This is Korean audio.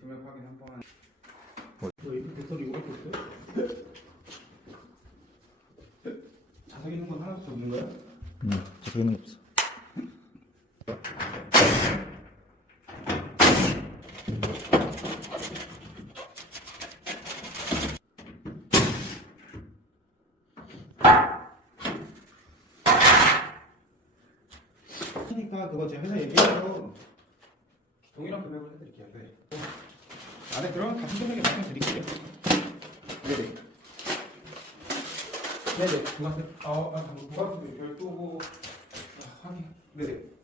금액 확인 한 번. 이거 배터리 이거밖에 없어요? 자석 있는 건 하나도 없는 거야? 자석 있는 거 없어. 그러니까 그거 제가 회사 얘기해서 동일한 금액을 해드릴게요. 네. 안에 들어간 같은 금액에 말씀드릴게요. 네네. 네네. 부가세. 부가세 별도고 확인. 네네.